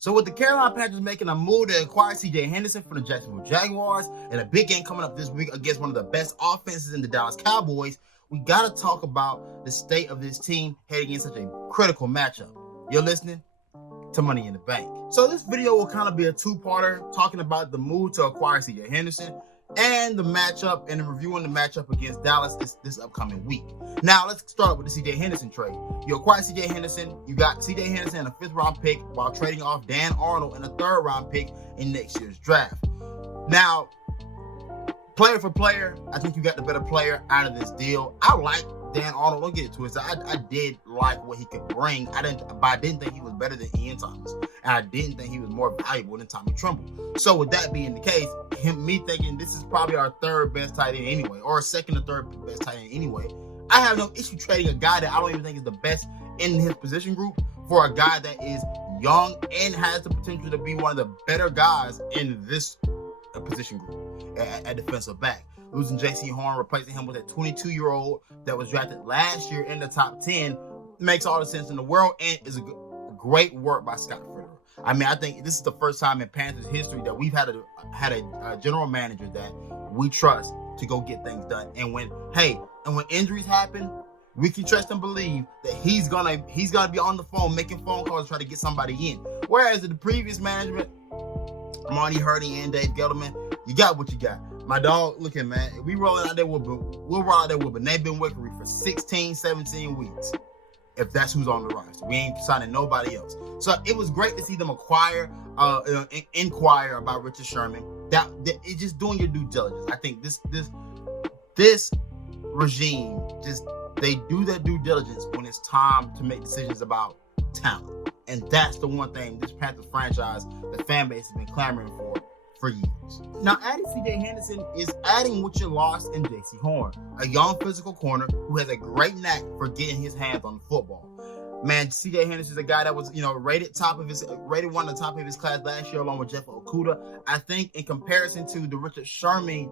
So with the Carolina Panthers making a move to acquire C.J. Henderson from the Jacksonville Jaguars and a big game coming up this week against one of the best offenses in the Dallas Cowboys, we got to talk about the state of this team heading in such a critical matchup. You're listening to Money in the Bank. So this video will kind of be a two-parter talking about the move to acquire C.J. Henderson and the matchup and reviewing the matchup against Dallas this upcoming week. Now, let's start with the C.J. Henderson trade. You acquired C.J. Henderson. You got C.J. Henderson in a 5th-round pick while trading off Dan Arnold in a 3rd-round pick in next year's draft. Now, player for player, I think you got the better player out of this deal. I like Dan Arnold. Don't get it twisted. I did like what he could bring. But I didn't think he was better than Ian Thomas. And I didn't think he was more valuable than Tommy Tremble. So with that being the case, me thinking this is probably our 3rd best tight end anyway, or 2nd or 3rd best tight end anyway, I have no issue trading a guy that I don't even think is the best in his position group for a guy that is young and has the potential to be one of the better guys in this position group at defensive back. Losing J.C. Horn, replacing him with a 22-year-old that was drafted last year in the top 10 makes all the sense in the world and is a great work by Scott Fitterer. I mean, I think this is the first time in Panthers history that we've had a general manager that we trust to go get things done. And when injuries happen, we can trust and believe that he's gonna be on the phone making phone calls to try to get somebody in. Whereas the previous management, Marty Hurdy and Dave Gettleman, you got what you got. My dog, look at man, we'll roll out there with Nate Ben Wickery for 16, 17 weeks. If that's who's on the roster, we ain't signing nobody else. So it was great to see them inquire about Richard Sherman. That it's just doing your due diligence. I think this regime they do their due diligence when it's time to make decisions about talent, and that's the one thing this Panthers franchise, the fan base, has been clamoring for years. Now, adding C.J. Henderson is adding what you lost in J.C. Horn, a young physical corner who has a great knack for getting his hands on the football. Man, C.J. Henderson is a guy that was, rated one of the top of his class last year, along with Jeff Okudah. I think in comparison to the Richard Sherman,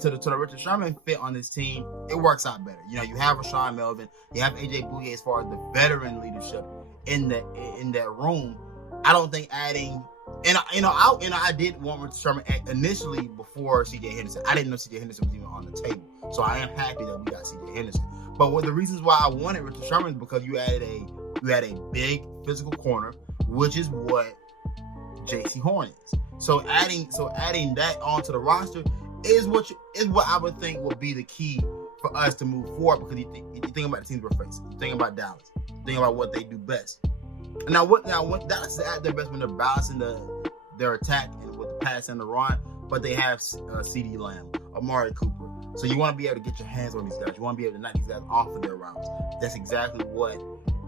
to the Richard Sherman fit on this team, it works out better. You have Rashawn Melvin, you have AJ Bouye as far as the veteran leadership in that room. I don't think adding. I did want Richard Sherman initially before C.J. Henderson. I didn't know C.J. Henderson was even on the table. So I am happy that we got C.J. Henderson. But one of the reasons why I wanted Richard Sherman is because you added a big physical corner, which is what J.C. Horn is. So adding that onto the roster is what I would think will be the key for us to move forward, because you think about the teams we're facing. You think about Dallas. You think about what they do best. Now, when Dallas is at their best when they're balancing their attack and with the pass and the run, but they have CeeDee Lamb, Amari Cooper. So you want to be able to get your hands on these guys. You want to be able to knock these guys off of their routes. That's exactly what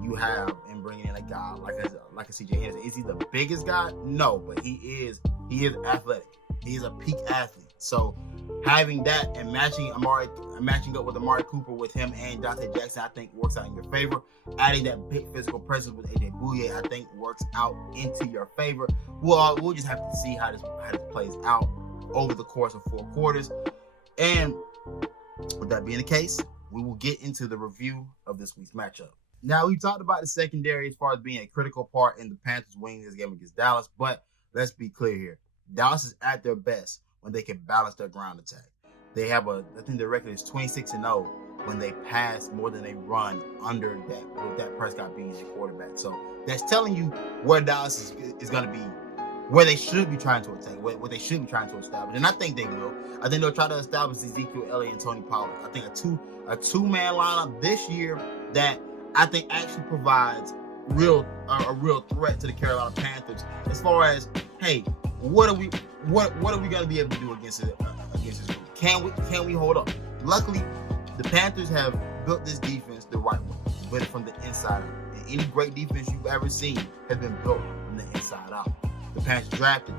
you have in bringing in a guy like a C.J. Henderson. Is he the biggest guy? No, but he is athletic. He is a peak athlete. So having that and matching up with Amari Cooper with him and Dante Jackson, I think works out in your favor. Adding that big physical presence with AJ Bouye, I think works out into your favor. We'll just have to see how this plays out over the course of 4 quarters. And with that being the case, we will get into the review of this week's matchup. Now, we talked about the secondary as far as being a critical part in the Panthers winning this game against Dallas, but let's be clear here. Dallas is at their best when they can balance their ground attack. They have I think their record is 26-0 when they pass more than they run under that, with Dak Prescott being the quarterback. So that's telling you where Dallas is going to be, where they should be trying to attack, what they should be trying to establish. And I think they will. I think they'll try to establish Ezekiel Elliott and Tony Pollard. I think a two-man lineup this year that I think actually provides a real threat to the Carolina Panthers as far as, hey, what are we going to be able to do against this group? Can we hold up? Luckily, the Panthers have built this defense the right way, built it from the inside out. And any great defense you've ever seen has been built from the inside out. The Panthers drafted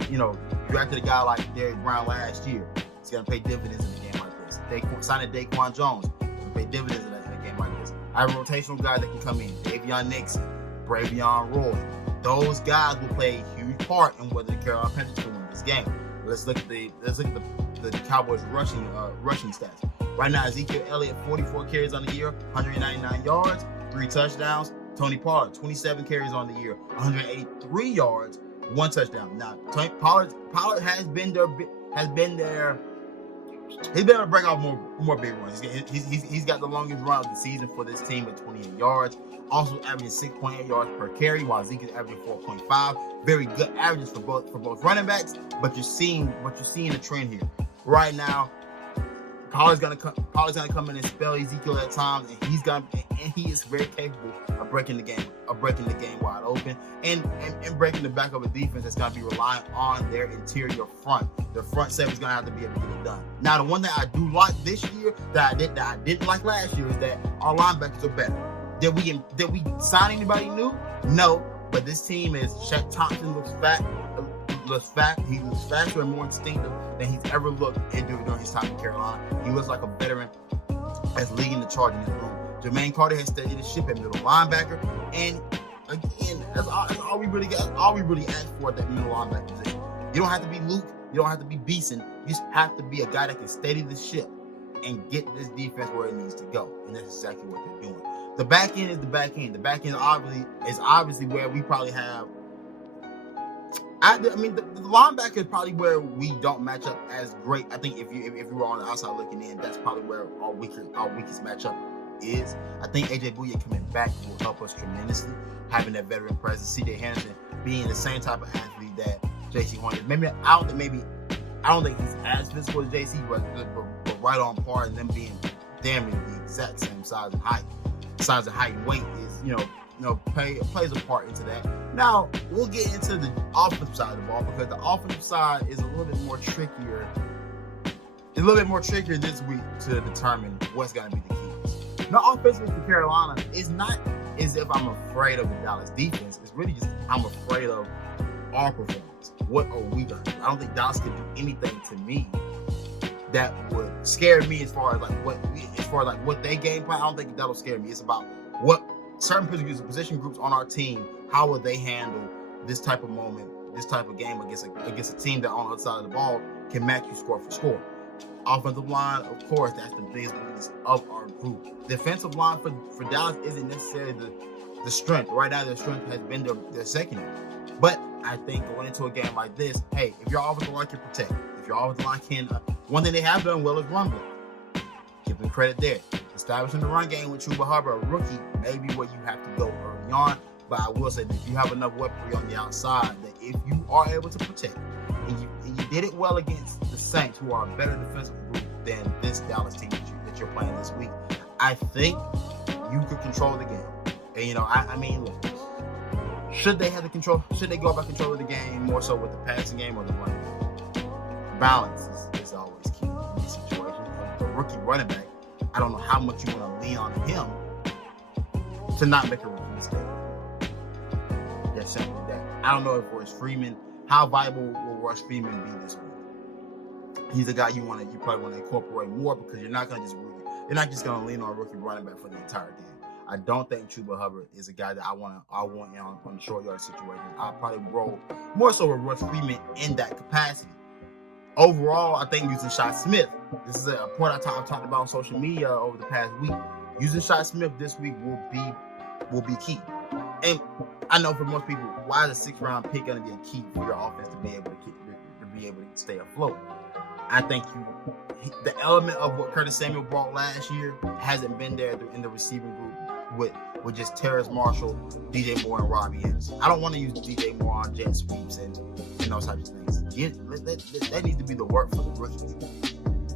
a guy like Derrick Brown last year. It's going to pay dividends in a game like this. They signed Daquan Jones. It's going to pay dividends in a game like this. I have rotational guys that can come in. Davion Nixon, Bravion Roy. Those guys will play a huge part in whether the Carolina Panthers can win this game. Let's look at the Cowboys rushing stats. Right now, Ezekiel Elliott, 44 carries on the year, 199 yards, 3 touchdowns. Tony Pollard, 27 carries on the year, 183 yards, 1 touchdown. Now, Pollard has been there. He's been able to break off more big runs. He's got the longest run of the season for this team at 28 yards. Also averaging 6.8 yards per carry, while Zeke is averaging 4.5. Very good averages for both running backs. But you're seeing a trend here right now. Pollard's gonna come in and spell Ezekiel at times, and he is very capable of breaking the game wide open, and breaking the back of a defense that's gonna be relying on their interior front. The front seven is gonna have to be able to get it done. Now, the one that I do like this year that I didn't like last year is that our linebackers are better. Did we sign anybody new? No, but this team is Shaq Thompson looks fat. He looks faster and more instinctive than he's ever looked during his time in Carolina. He looks like a veteran that's leading the charge in this room. Jermaine Carter has steadied the ship at middle linebacker, and again, that's all we really ask for at that middle linebacker position. You don't have to be Luke, you don't have to be Beeson. You just have to be a guy that can steady the ship and get this defense where it needs to go, and that's exactly what they're doing. The back end is the back end. The back end obviously where we probably have. The linebacker is probably where we don't match up as great. I think if you were on the outside looking in, that's probably where our weakest matchup is. I think AJ Bouye coming back will help us tremendously. Having that veteran presence, C.J. Henderson being the same type of athlete that J.C. Horn is. I don't think he's as physical as J.C., but right on par, and them being damn near the exact same size and height. Size and height and weight is plays a part into that. Now, we'll get into the offensive side of the ball, because the offensive side is a little bit more trickier. It's a little bit more trickier this week to determine what's going to be the keys. Now, offensively for Carolina, it's not as if I'm afraid of the Dallas defense. It's really just I'm afraid of our performance. What are we going to do? I don't think Dallas can do anything to me that would scare me as far as what they game plan. I don't think that'll scare me. It's about what certain position groups on our team, how will they handle this type of moment, this type of game against a team that on the other side of the ball can match you score for score. Offensive line, of course, that's the biggest weakness of our group. Defensive line for Dallas isn't necessarily the strength. Right now, their strength has been their secondary. But I think going into a game like this, hey, if your offensive line can protect, if your offensive line can, one thing they have done well is run block. Give them credit there. Establishing the run game with Chuba Hubbard, a rookie, may be where you have to go early on. But I will say that if you have enough weaponry on the outside, that if you are able to protect, and you did it well against the Saints, who are a better defensive group than this Dallas team that you're playing this week, I think you could control the game. And look, should they have the control? Should they go about controlling the game more so with the passing game or the running game? Balance is always key in these situations. The rookie running back, I don't know how much you want to lean on him to not make a rookie mistake. That's simple as that. I don't know if Royce Freeman, how viable will Royce Freeman be this week? He's a guy you probably want to incorporate more, because you're not just going to lean on a rookie running back for the entire game. I don't think Chuba Hubbard is a guy that I want on the short yard situation. I'll probably roll more so with Royce Freeman in that capacity. Overall, I think using Shi Smith, this is a point I've talked about on social media over the past week. Using Shi Smith this week will be key. And I know for most people, why is a 6th round pick going to be a key for your offense to be able to stay afloat? I think the element of what Curtis Samuel brought last year hasn't been there in the receiving group with just Terrace Marshall, DJ Moore, and Robbie Anderson. I don't want to use DJ Moore on jet sweeps and those types of things. That needs to be the work for the rookies.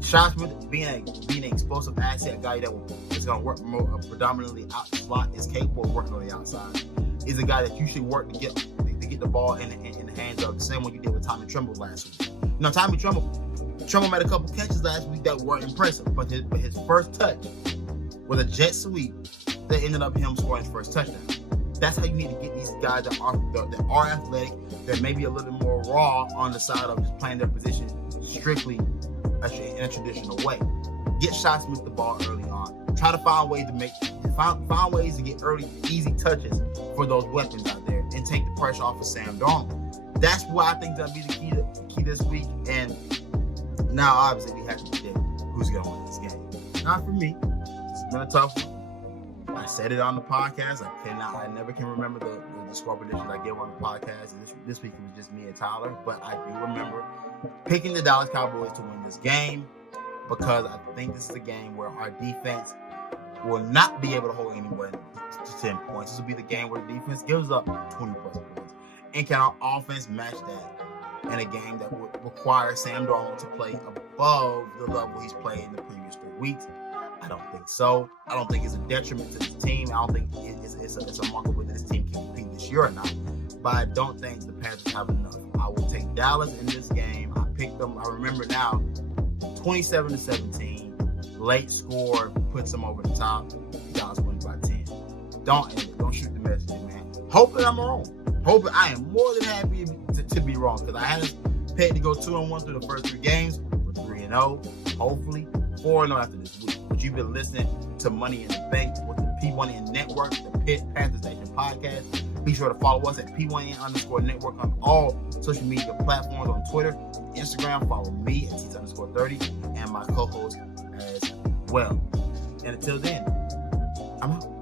Shi Smith being an explosive asset, a guy that is going to work more predominantly out the slot, is capable of working on the outside, is a guy that you should work to get the ball in the hands of, the same way you did with Tommy Tremble last week. Tommy Tremble made a couple catches last week that were impressive, but his first touch was a jet sweep that ended up him scoring his first touchdown. That's how you need to get these guys that are athletic, that may be a little bit more raw on the side of just playing their position strictly in a traditional way. Get Shi Smith the ball early on. Try to find ways to get early, easy touches for those weapons out there, and take the pressure off of Sam Darnold. That's what I think is going to be the key this week. And now, obviously, we have to predict who's going to win this game. Not for me. It's been a tough one. I said it on the podcast. I never can remember the score predictions I gave on the podcast. This week it was just me and Tyler, but I do remember picking the Dallas Cowboys to win this game because I think this is a game where our defense will not be able to hold anyone to 10 points. This will be the game where the defense gives up 20 plus points. And can our offense match that in a game that would require Sam Darnold to play above the level he's played in the previous 3 weeks? I don't think so. I don't think it's a detriment to this team. I don't think it's a marker whether this team can compete this year or not. But I don't think the Panthers have enough. I will take Dallas in this game. I picked them. I remember now, 27-17. Late score puts them over the top. Dallas wins by 10. Don't shoot the messenger, man. Hoping I'm wrong. Hoping I am more than happy to be wrong because I hadn't picked to go 2-1 through the first 3 games. We're 3-0. Hopefully 4-0 after this week. But you've been listening to Money in the Bank with the P1N Network, the Panthers Nation podcast. Be sure to follow us at P1N_network on all social media platforms on Twitter, Instagram. Follow me at T_30 and my co-host as well. And until then, I'm out.